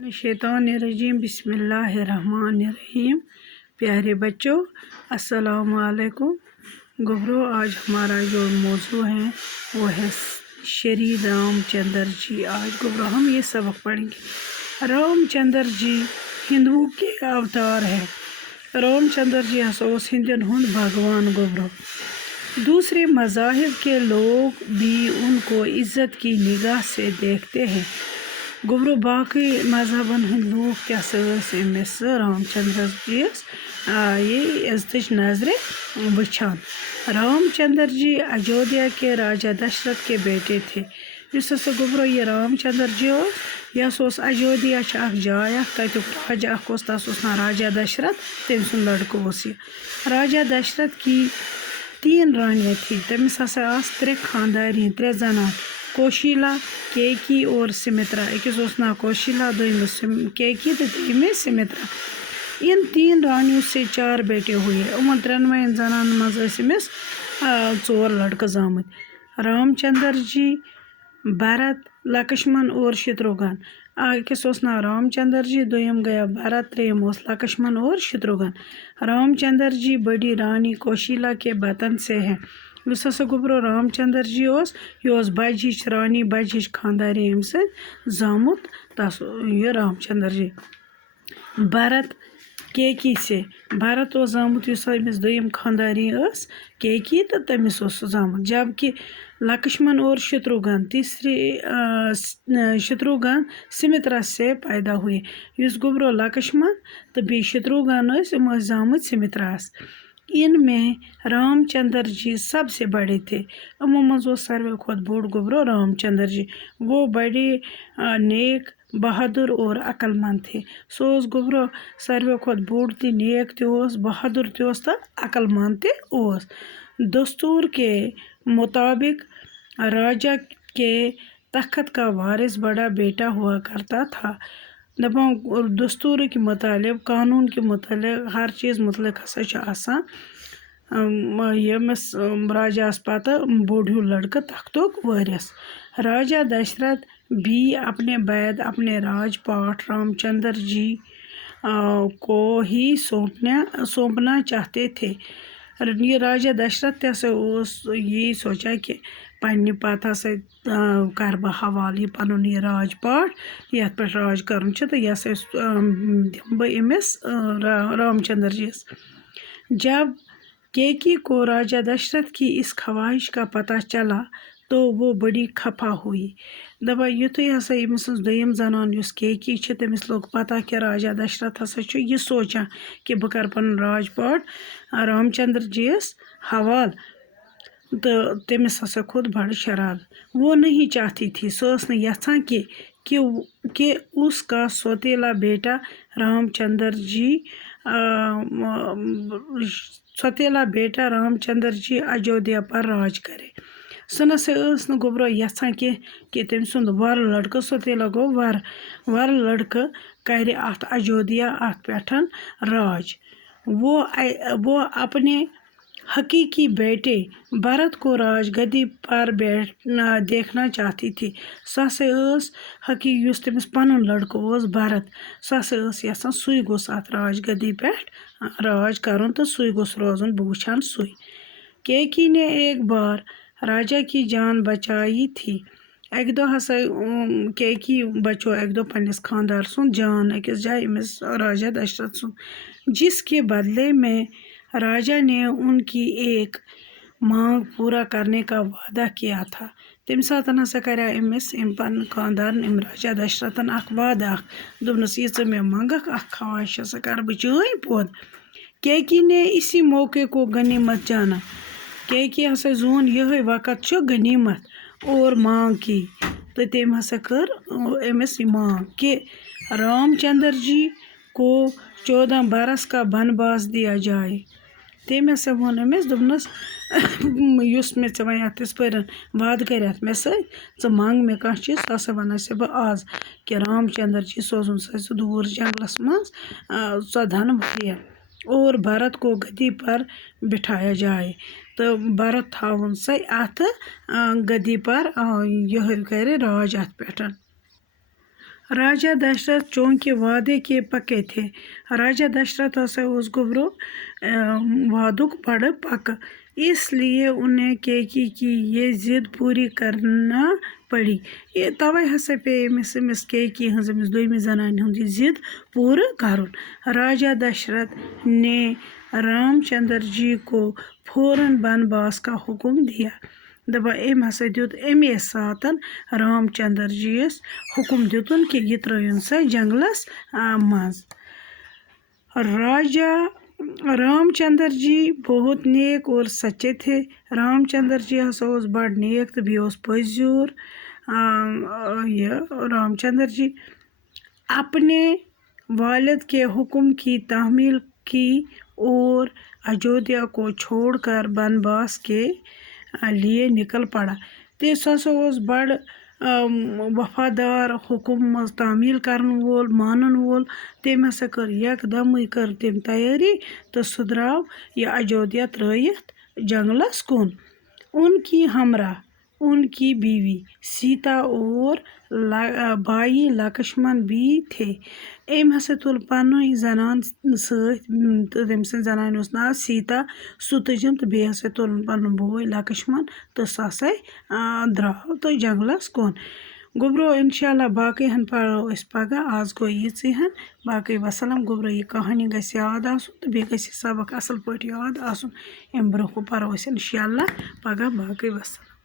शैतानिर्रजीम बिस्मिल्लाहिर्रहमानिर्रहीम। प्यारे बच्चों, अस्सलाम वालेकुम। गुबरो आज हमारा जो मौजू है वो है श्री रामचंद्र जी। आज गुबरो हम ये सबक पढ़ेंगे। रामचंद्र जी हिंदुओं के अवतार है। रामचंद्र जी हसोस हिंदन हुंद भगवान गुबरो। दूसरे मज़ाहिब के लोग भी उनको इज़्ज़त की निगाह से देखते हैं। गुबरो बाकी मजहबन हंद लूक तमिस रामचंद्र जी ये इज्जत नजर वछान। रामचंद्र जी अयोध्या के राजा दशरथ के बेटे थे। इस गुबरो ये रामचंद्र जी यह अयोध्या जाय तक राजा तस राजा दशरथ तम सुन लड़क राजा दशरथ की 3 रानियाँ थी। तमिस त्रे खानदारी 3 जना कौशिला, केकी और सुमित्रा। अकिस नाव कौशिला, दोमिस केकी तो त्रेमिस सुमित्रा। इन 3 रानियों से 4 बेटे हुए। उमन 3 जनान मज 4 लड़के जामत। रामचंद्र जी, भरत, लक्ष्मण और शत्रुघ्न। अकिस नाव रामचंद्र जी, दोम गया भरत, त्रेम लक्ष्मण और शत्रुघ्न। रामचंद्र जी बड़ी रानी कौशिला के बतन से हैं। गुबरो रामचंद्र जी यह बज रानी बज खानदारी अम जामुत तस ये रामचंद्र जी। भरत केकी से भरत जामुत अमिस दोम खानदारी केकी तो तमिस जामुत। जबकि लक्ष्मण और शत्रुघ्न तीसरी शत्रुघ्न सुमित्रा से पैदा हुए। इस गुबरो लक्ष्मण तो बी शत्रुघ्न जामुत सुमित्रा। इनमें रामचंद्र जी सबसे बड़े थे। अमो मज सारे खुद बोड़ गुबरो रामचंद्र जी। वो बड़े नेक, बहादुर और अक्लमंद थे। सो गुबरो सारे खुद बोड़ ती नेक तोस, बहादुर तोस तो अक्लमंद तोस। दस्तूर के मुताबिक राजा के तख्त का वारिस बड़ा बेटा हुआ करता था। दस्तूर के मुताबिक, कानून के मुताबिक हर चीज़ मुतलक हसा यमस राजास पता बोड़ लड़का तख्तुक वारिस। राजा दशरथ भी अपने बाद अपने राजपाट रामचंद्र जी को ही सौंपना चाहते थे। ये राजा दशरथ यही सोचा कि पन्ने पत कर बह हवाल यह पन यह राजपाट ये पे राज कर तो यह दिम बमिस रामचंद्र जी। जब केकी को राजा दशरथ की इस ख्वाहिश का पता चला तो वो बड़ी खफा हुई। दपा युथु हसा यमिस दोम जनान केकी तमिस लोग पता कि राजा दशरथ हसा यह सोचा कि बह कर पन राजपाट रामचंद्र जी हवाल तो तमिस हसा खुद बड़ शरारत। वो नहीं चाहती थी, सोच नहीं यछान कि उसका सौतेला बेटा रामचंद्र जी अयोध्या पर राज करे। सुन गुबरो यछान कि तम सुंद वर लड़का सौतेला गो वर लड़का करे अत अयोध्या अत पेठन राज। वो अपने हकीकी बेटे भरत को राज गद्दी पर देखना चाहती थी। हकीकी तमिस पन लड़का भरत यसान सुई गोस अत राज गद्दी पे राज कर तो सुई गोस रोजन बह वुचान सुई। केकी ने एक बार राजा की जान बचाई थी। एक दो हसा केकी बचो एक दो पन्निस खानदार सुन जान अकिस जाए अमिस राजा दशरथ सुन, जिसके बदले में राजा ने उनकी एक मांग पूरा करने का वादा किया था। तम सातन हसा कर अमिस पन खानदार राजा दशरथन वादा दोनस ये मे मंगक ख्वाहिश हसा कर बह चेई पोद। केकी ने इसी मौके को गनीमत जाना। केकी हसा जोन यह वक़्त गनीमत और मांग की तो तम हसा कर अमिस मांग कि रामचंद्र जी को 14 बरस का बनवास दिया जाए। तम हसा वोन अमिस दोपनस मे वे इस पर वाद कर मे मंग मे कह चीज सह वन बह आज कि रामचंद्र जी सोजुन सह दूर जंगलस मज धन वारिया और भरत को गद्दी पर बिठाया जाए। तो भरत थावन अत गद्दी पर यह करे राज अत पेठन। राजा दशरथ चूँकि वादे के पक्के थे, राजा दशरथ हसा उस गोब्रो वादुक बड़ पक, इसलिए उन्हें केकी की ये जिद पूरी करना पड़ी। ये तवे हसा पे अमिस केकी हंस अमिस दोयमि जनानि हुंद जिद पूरा करुन। राजा दशरथ ने रामचंद्र जी को फौरन बनवास का हुक्म दिया। दपा एम हसा दित अमे सातन रामचंद्र जी हुक्म दितुन कि यह त्रोयुन सा जंगलस मज। राजा रामचंद्र जी बहुत नेक और सच्चे थे। रामचंद्र जी हसा उस बड़ नेक तो बे पजूर। रामचंद्र जी अपने वालिद के हुक्म की तामील की और अयोध्या को छोड़कर बनवास के लिए निकल पड़ा। ते बड़ वफादार हुक्म तामील करन वोल मानन वोल। तम हसा कर यकदम कर तम तैयारी तो सह द्राव यह अयोध्या त्रयित जंगलस कुन। उनकी हमरा उनकी बीवी सीता और भाई लक्ष्मण भी थे। एम हसा तुल पन जनान सम जनान नाव सीता सह तुजम तो बे हसा तुल पन बोय लक्ष्मण तो सह द्राव तो जंगलस कुन। गोब्रो इंशाल्लाह बाकी हन पढ़ो अस पगह। आज गो यीची हन बाकी वसलम। गोब्रो यह कहानी गस याद आसुन तो बे गस सबक असल पट याद आसुन। अम ब्रोह पढ़ो अस इंशाल्लाह पगह बाकी वसलम।